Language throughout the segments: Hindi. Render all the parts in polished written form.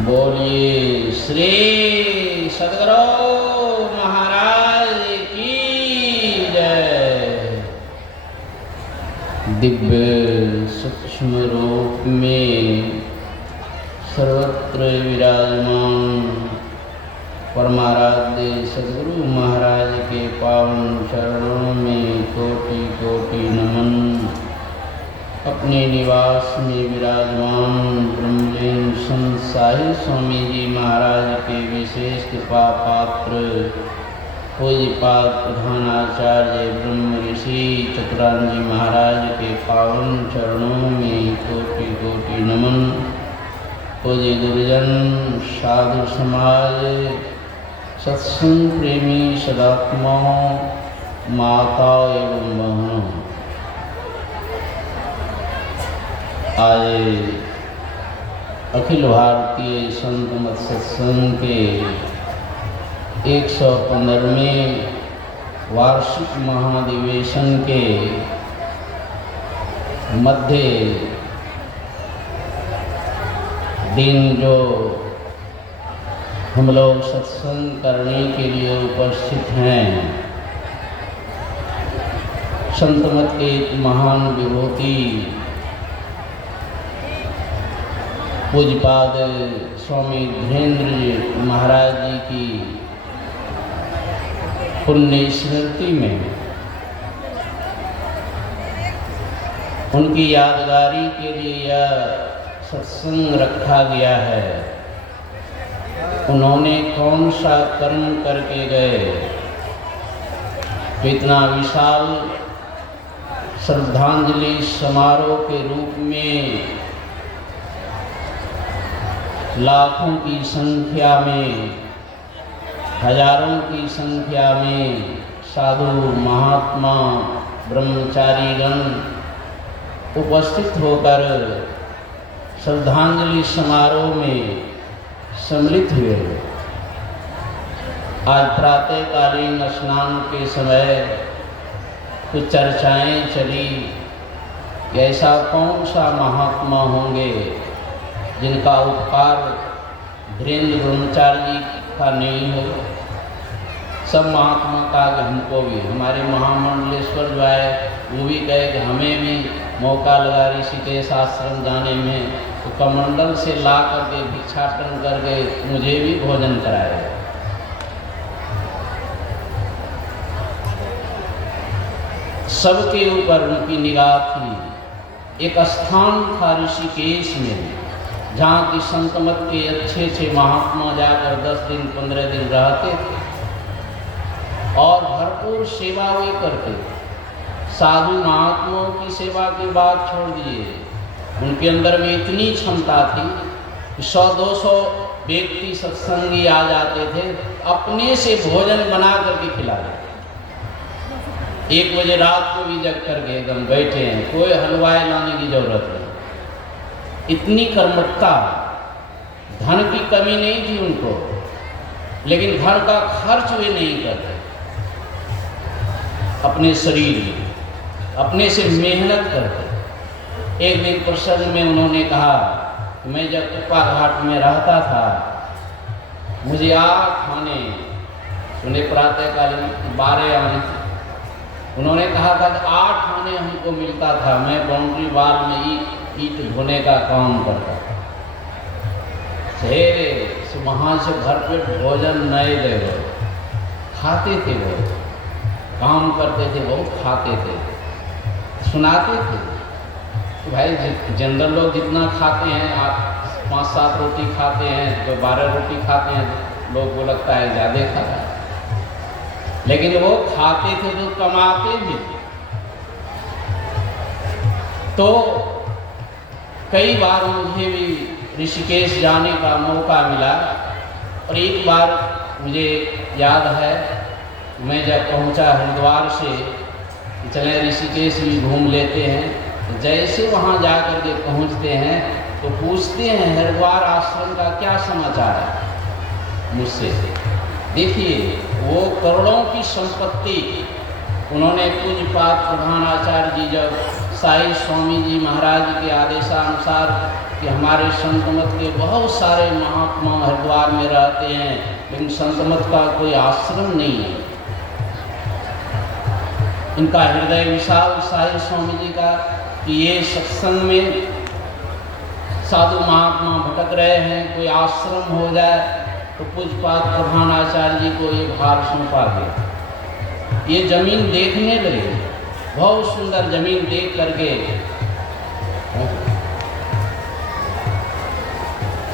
बोलिए श्री सद्गुरु महाराज की जय। दिव्य सूक्ष्म रूप में सर्वत्र विराजमान परमाराध्य सद्गुरु महाराज के पावन चरणों में कोटि कोटि नमन। अपने निवास में विराजमान ब्रह्मलीन संत साहिब स्वामी जी महाराज के विशेष कृपा पात्र पूज्यपाद प्रधानाचार्य ब्रह्म ऋषि चतुरानंद जी महाराज के पावन चरणों में कोटि कोटि नमन। पूज्य गुरुजन साधु समाज सत्संग प्रेमी सदात्माओं माता एवं बहनों, आज अखिल भारतीय संत मत सत्संग के 115वें वार्षिक महाधिवेशन के मध्य दिन जो हम लोग सत्संग करने के लिए उपस्थित हैं, संत मत के एक महान विभूति पूज्यपाद स्वामी धीरेन्द्र महाराज जी की पुण्य स्मृति में उनकी यादगारी के लिए यह सत्संग रखा गया है। उन्होंने कौन सा कर्म करके गए तो इतना विशाल श्रद्धांजलि समारोह के रूप में लाखों की संख्या में, हजारों की संख्या में साधु महात्मा ब्रह्मचारीगण उपस्थित होकर श्रद्धांजलि समारोह में सम्मिलित हुए। आज प्रातःकालीन स्नान के समय कुछ चर्चाएं चली, ऐसा कौन सा महात्मा होंगे जिनका उपकार धीरेन्द्र ब्रह्मचारी जी का नहीं हो। सब महात्मा का हमको भी, हमारे महामंडलेश्वर जो है वो भी कहे कि हमें भी मौका लगा ऋषिकेश आश्रम जाने में, तो कमंडल से ला करके भिक्षाटन करके मुझे भी भोजन कराए। सबके ऊपर उनकी निगाह थी। एक स्थान था ऋषिकेश में जहाँ की संत मत के अच्छे अच्छे महात्मा जाकर 10 दिन 15 दिन रहते थे और भरपूर सेवा वे करते। साधु महात्माओं की सेवा की बात छोड़ दिए, उनके अंदर में इतनी क्षमता थी कि 100-200 व्यक्ति सत्संगी आ जाते थे, अपने से भोजन बना करके खिला देते। 1 बजे रात को भी जग करके एकदम बैठे हैं, कोई हलवाई लाने की जरूरत नहीं। इतनी कर्मठता, धन की कमी नहीं थी उनको, लेकिन घर का खर्च वे नहीं करते। अपने शरीर में अपने से मेहनत करते। एक दिन प्रसंग में उन्होंने कहा, मैं जब कुप्पा घाट में रहता था, मुझे 8 खाने, उन्हें प्रातःकालीन 12 आने थे। उन्होंने कहा था कि 8 खाने हमको मिलता था। मैं बाउंड्री वाल में ईट धोने का काम करता था। सवेरे से वहाँ से घर पे भोजन नए ले वो खाते थे, वो काम करते थे, बहुत खाते थे, सुनाते थे। तो भाई जनरल लोग जितना खाते हैं, आप 5-7 रोटी खाते हैं, तो 12 रोटी खाते हैं, लोग को लगता है ज़्यादा खाता है, लेकिन वो खाते थे तो कमाते भी थे। तो कई बार मुझे भी ऋषिकेश जाने का मौका मिला और एक बार मुझे याद है, मैं जब पहुंचा हरिद्वार से कि चले ऋषिकेश भी घूम लेते हैं, तो जैसे वहाँ जा कर के पहुँचते हैं तो पूछते हैं हरिद्वार आश्रम का क्या समाचार है मुझसे। देखिए वो करोड़ों की संपत्ति उन्होंने पूज्यपाद प्रधानाचार्य जी जब साई स्वामी जी महाराज के आदेशानुसार कि हमारे संत मत के बहुत सारे महात्मा हरिद्वार में रहते हैं लेकिन संत मत का कोई आश्रम नहीं है। इनका हृदय विशाल साई स्वामी जी का कि ये सत्संग में साधु महात्मा भटक रहे हैं, कोई आश्रम हो जाए तो पूज्यपाद प्रधानाचार्य जी को ये भार सौंपा गया। ये जमीन देखने लगे, बहुत सुंदर जमीन देख करके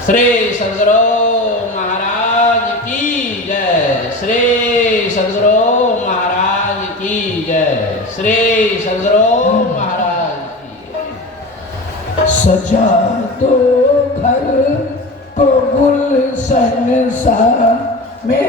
श्री सद्गुरु महाराज की जय, श्री सद्गुरु महाराज की जय, श्री सद्गुरु महाराज की जय। सजा दो घर को गुलशन सा में